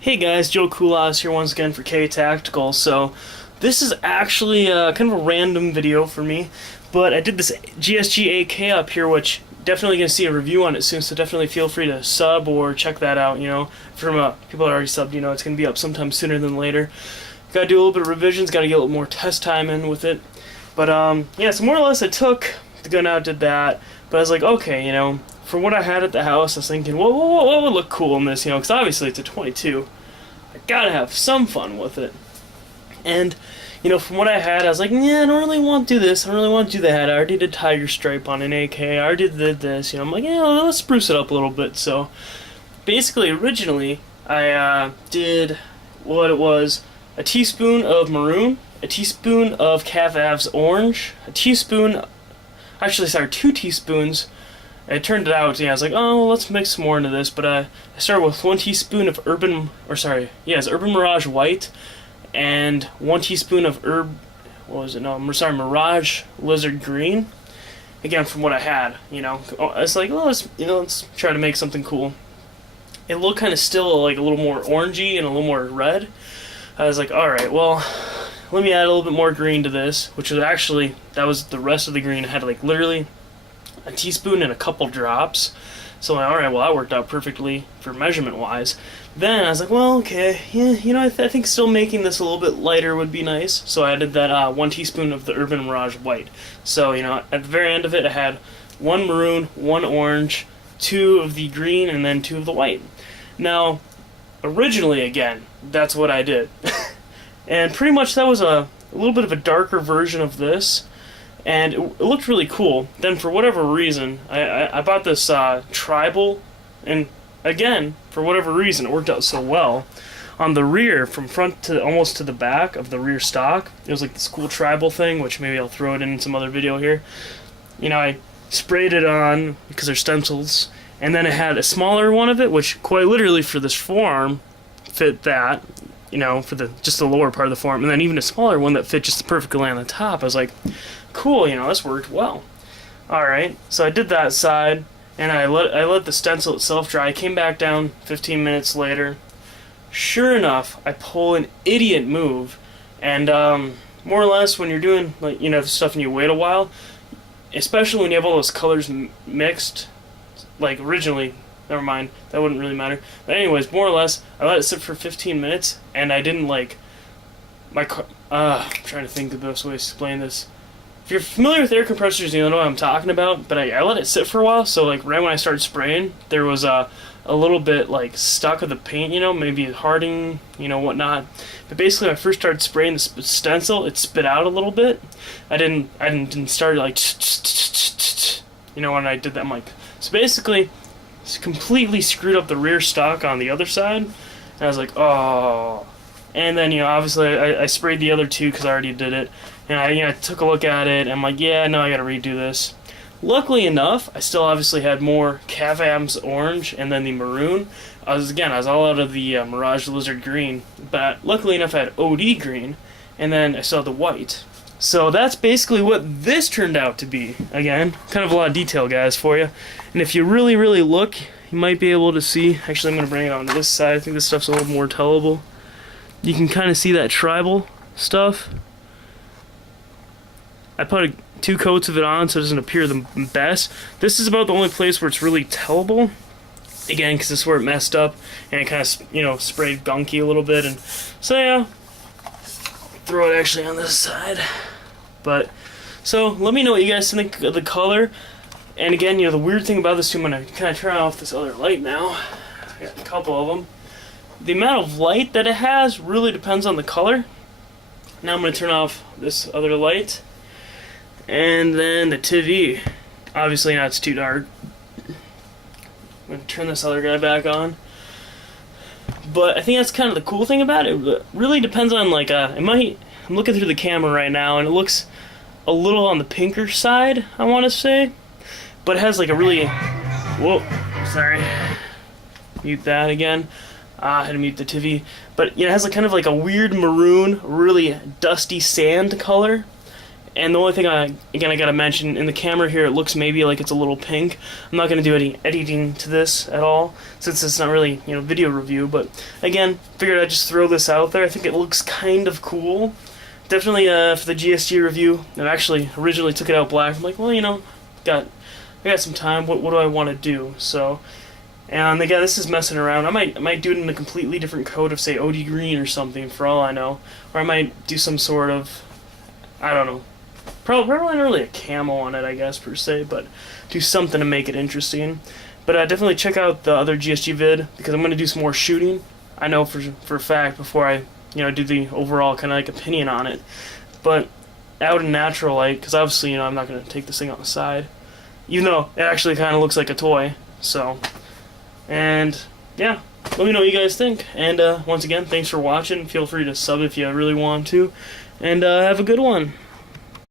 Hey guys, Joe Kulas here once again for K Tactical. So this is actually kind of a random video for me, but I did this GSG AK up here, which definitely gonna see a review on it soon. So definitely feel free to sub or check that out. From people that already subbed, it's gonna be up sometime sooner than later. Got to do a little bit of revisions. Got to get a little more test time in with it. But yeah, so more or less I took the gun out, did that. But I was like, okay, for what I had at the house, I was thinking, what would look cool in this, because obviously it's a 22. I gotta have some fun with it. And, from what I had, I was like, yeah, I don't really want to do this, I don't really want to do that. I already did tiger stripe on an AK, I already did this, I'm like, yeah, let's spruce it up a little bit. So, basically, originally, I did what it was, a teaspoon of maroon, a teaspoon of Cavav's orange, a teaspoon, actually, sorry, 2 teaspoons. It turned it out, I was like, oh, let's mix some more into this, but I started with 1 teaspoon of Urban Mirage White, and 1 teaspoon of Mirage Lizard Green. Again, from what I had, I was like, well, let's try to make something cool. It looked kind of still like a little more orangey and a little more red. I was like, alright, well, let me add a little bit more green to this, which was actually, that was the rest of the green. I had like literally a teaspoon and a couple drops. So alright, well, that worked out perfectly for measurement wise. Then I was like, well, okay, yeah, I think still making this a little bit lighter would be nice. So I added that 1 teaspoon of the Urban Mirage White. So, at the very end of it, I had 1 maroon, 1 orange, 2 of the green, and then 2 of the white. Now, originally, again, that's what I did. And pretty much that was a little bit of a darker version of this. And it looked really cool. Then for whatever reason, I bought this tribal, and again, for whatever reason, it worked out so well. On the rear, from front to almost to the back of the rear stock, it was like this cool tribal thing, which maybe I'll throw it in some other video here. I sprayed it on because they're stencils, and then it had a smaller one of it, which quite literally for this forearm fit that. For just the lower part of the forearm, and then even a smaller one that fit just perfectly on the top. I was like, cool, this worked well. Alright, so I did that side, and I let the stencil itself dry. I came back down 15 minutes later. Sure enough, I pull an idiot move, and more or less when you're doing stuff and you wait a while, especially when you have all those colors mixed, like originally, never mind, that wouldn't really matter. But anyways, more or less, I let it sit for 15 minutes, and I didn't I'm trying to think of the best way to explain this. If you're familiar with air compressors, you know what I'm talking about, but I let it sit for a while, so right when I started spraying, there was a little bit stuck of the paint, maybe hardening, whatnot. But basically when I first started spraying the stencil, it spit out a little bit. I didn't start when I did that, I'm like, so basically it's completely screwed up the rear stock on the other side, and I was like, oh. And then obviously I sprayed the other 2 because I already did it, and I took a look at it, and I'm like, yeah, no, I gotta redo this. Luckily enough, I still obviously had more Cavam's orange and then the maroon. I was all out of the Mirage Lizard Green, but luckily enough I had OD green, and then I still had the white. So that's basically what this turned out to be. Again, kind of a lot of detail, guys, for you. And if you really, really look, you might be able to see. Actually, I'm going to bring it on this side. I think this stuff's a little more tellable. You can kind of see that tribal stuff. I put 2 coats of it on so it doesn't appear the best. This is about the only place where it's really tellable. Again, because this is where it messed up, and it kind of, sprayed gunky a little bit. And so, yeah. Throw it actually on this side. But so let me know what you guys think of the color. And again, the weird thing about this too, I'm gonna kind of turn off this other light now. I got a couple of them. The amount of light that it has really depends on the color. Now I'm gonna turn off this other light, and then the TV. Obviously now it's too dark. I'm gonna turn this other guy back on. But I think that's kind of the cool thing about it. It really depends on I'm looking through the camera right now, and it looks a little on the pinker side, I want to say, but it has a really, whoa, sorry, mute that again. I had to mute the TV, but it has kind of a weird maroon, really dusty sand color, And the only thing I gotta mention, in the camera here, it looks maybe like it's a little pink. I'm not gonna do any editing to this at all, since it's not really, you know, video review. But again, figured I'd just throw this out there. I think it looks kind of cool. Definitely for the GSG review. I actually originally took it out black. I'm like, well, you know, I got some time. What do I want to do? So, and again, this is messing around. I might do it in a completely different coat of, say, OD green or something, for all I know. Or I might do some sort of, I don't know. Probably not really a camo on it, I guess, per se, but do something to make it interesting. But definitely check out the other GSG vid, because I'm going to do some more shooting. I know for a fact before I, you know, do the overall kind of like opinion on it. But out in natural light, because obviously, you know, I'm not going to take this thing on the side. Even though it actually kind of looks like a toy. So, and yeah, let me know what you guys think. And once again, thanks for watching. Feel free to sub if you really want to. And have a good one.